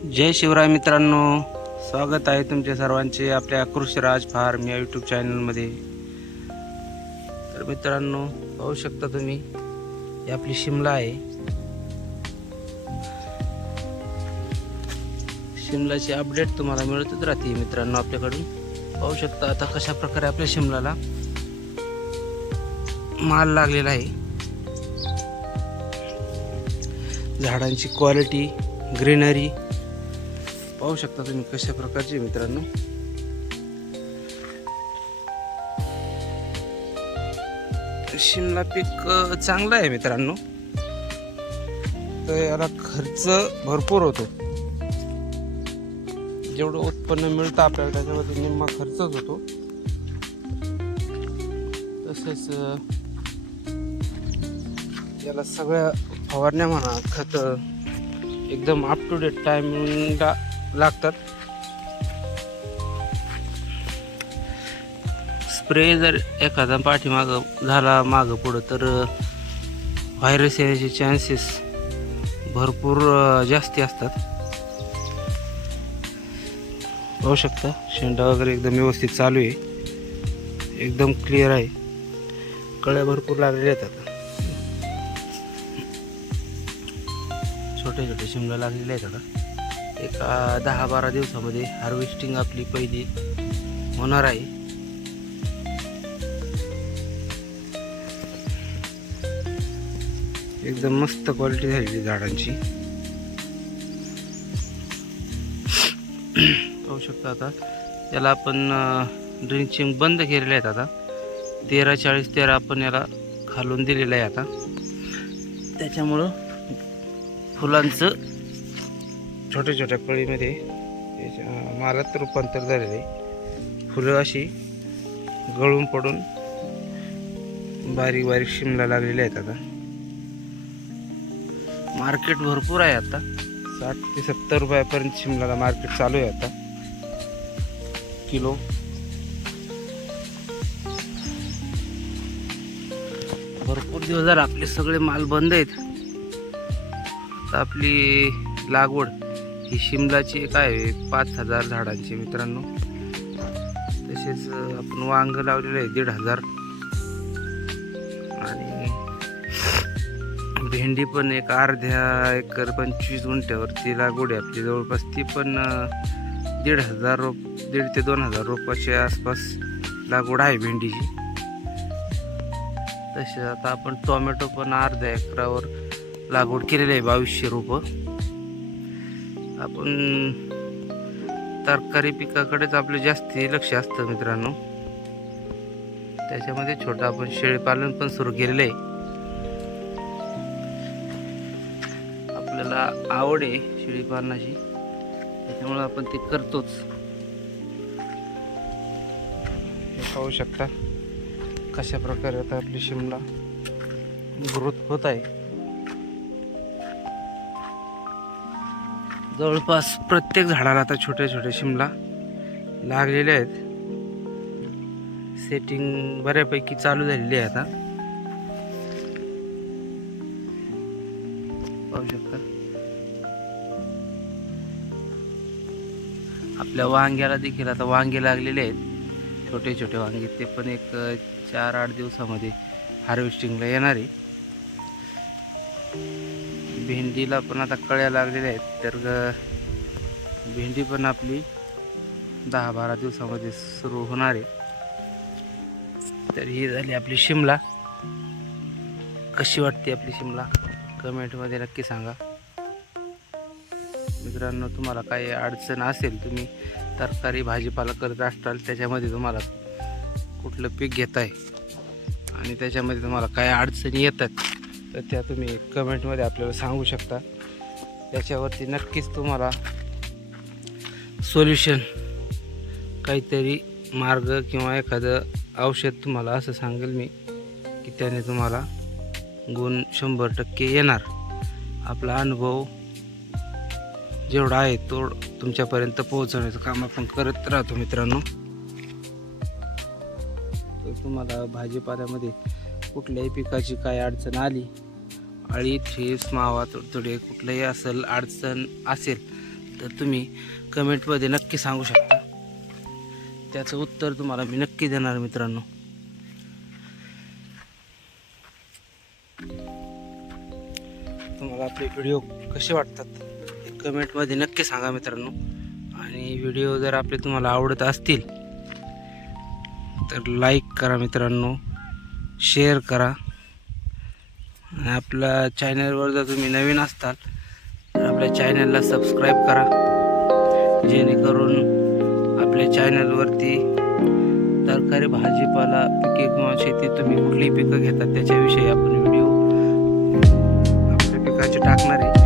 जय शिवराय मित्रांनो स्वागत आहे तुमच्या सर्वांचे आपल्या कृषीराज फार्म या यूट्यूब चॅनलमध्ये तर मित्रांनो पाहू शकता तुम्ही ही आपली शिमला आहे. शिमलाची अपडेट तुम्हाला मिळतच राहते मित्रांनो आपल्याकडून. पाहू शकता आता कशा प्रकारे आपल्या शिमलाला माल लागलेला आहे. झाडांची क्वालिटी ग्रीनरी पाहू शकता तुम्ही कशा प्रकारचे मित्रांनो. शिमला पीक चांगलं आहे मित्रांनो. तर याला खर्च भरपूर होतो. जेवढं उत्पन्न मिळतं आपल्याला त्याच्यामध्ये निम्मा खर्चच होतो. तसेच याला सगळ्या फवारण्या म्हणा खत एकदम अप टू डेट टायमिंगला लागतात. स्प्रे जर एखादा पाठीमागं झाला मागं पुढं तर व्हायरस येण्याचे चान्सेस भरपूर जास्ती असतात. पाहू शकता शेंडा वगैरे एकदम व्यवस्थित चालू आहे. एकदम क्लिअर आहे. कळ्या भरपूर लागलेल्या आहेत आता. छोटे छोटे शिमला लागलेले आहेत आता. एक दहा बारा दिवसामध्ये हार्वेस्टिंग आपली पहिली होणार आहे. एकदम मस्त क्वालिटी झालेली झाडांची. पाहू शकता आता याला आपण ड्रिंचिंग बंद केलेले आहेत आता. तेरा चाळीस तेरा आपण याला खालून दिलेलं आहे आता. त्याच्यामुळं फुलांचं छोट्या छोट्या कळीमध्ये मालात रूपांतर झालेलं आहे. फुलं अशी गळून पडून बारीक बारीक शिमला लागलेले आहेत आता. मार्केट भरपूर आहे आता. साठ ते सत्तर रुपयापर्यंत शिमलाला मार्केट चालू आहे आता. किलो. भरपूर दिवस जर आपले सगळे माल बंद आहेत. आता आपली लागवड ही शिमलाची एक आहे, पाच हजार झाडांची मित्रांनो. तसेच आपण वांग लावलेलं आहे दीड हजार. आणि भेंडी पण एक अर्ध्या एकर पंचवीस गुंठ्यावरती लागवड आहे आपली जवळपास. ती पण दीड हजार रोप दीड ते दोन हजार रोपाच्या आसपास लागवड आहे भेंडीची. तसे आता आपण टोमॅटो पण अर्ध्या एकरावर लागवड केलेली आहे बावीसशे रोपं. आपण तरकारी पिकाकडेच आपलं जास्ती लक्ष असतं मित्रांनो. त्याच्यामध्ये छोटं आपण शेळीपालन पण सुरू केलेलं आहे. आपल्याला आवड आहे शेळीपालनाची त्याच्यामुळे आपण ते करतोच. पाहू शकता कशा प्रकारे आता आपली शिमला ग्रोथ होत आहे. जवळपास प्रत्येक झाडाला आता छोटे छोटे शिमला लागलेले आहेत. सेटिंग बऱ्यापैकी चालू झालेली आहे आता. पाहू शकता. आपल्या वांग्याला देखील आता वांगे लागलेले आहेत. छोटे छोटे वांगे. ते पण एक चार आठ दिवसामध्ये हार्वेस्टिंगला येणार आहे. भेंडीला पण आता कळ्या लागलेल्या आहेत. तर ग- भेंडी पण आपली दहा बारा दिवसामध्ये सुरू होणार आहे. तर ही झाली आपली शिमला. कशी वाटते आपली शिमला? कमेंटमध्ये नक्की सांगा. मित्रांनो तुम्हाला काही अडचण असेल तुम्ही तरकारी भाजीपाला करत असाल त्याच्यामध्ये तुम्हाला कुठलं पीक घेताय? आणि त्याच्यामध्ये तुम्हाला काय अडचणी येतात? तर त्या तुम्ही कमेंटमध्ये आपल्याला सांगू शकता. त्याच्यावरती नक्कीच तुम्हाला सोल्युशन काहीतरी मार्ग किंवा एखादं औषध तुम्हाला असं सांगेल मी की त्याने तुम्हाला गुण शंभर टक्के येणार. आपला अनुभव जेवढा आहे तो तुमच्यापर्यंत पोहोचवण्याचं काम आपण करत राहतो मित्रांनो. तर तुम्हाला भाजीपाल्यामध्ये कुठल्याही पिकाची काय अडचण आली अळी ठेस मावा तुडतुडे कुठलंही असेल अडचण असेल तर तुम्ही कमेंटमध्ये नक्की सांगू शकता. त्याचं उत्तर तुम्हाला मी नक्की देणार मित्रांनो. तुम्हाला आपले व्हिडिओ कसे वाटतात हे कमेंटमध्ये नक्की सांगा मित्रांनो. आणि व्हिडिओ जर आपले तुम्हाला आवडत असतील तर लाईक करा मित्रांनो. शेअर करा. आणि आपल्या चॅनलवर जर तुम्ही नवीन असताल तर आपल्या चॅनलला सबस्क्राईब करा. जेणेकरून आपल्या चॅनलवरती तरकारी भाजीपाला पिके किंवा शेतीत तुम्ही कुठली पिकं घेतात त्याच्याविषयी आपण व्हिडिओ आपल्या पिकाचे टाकणार आहे.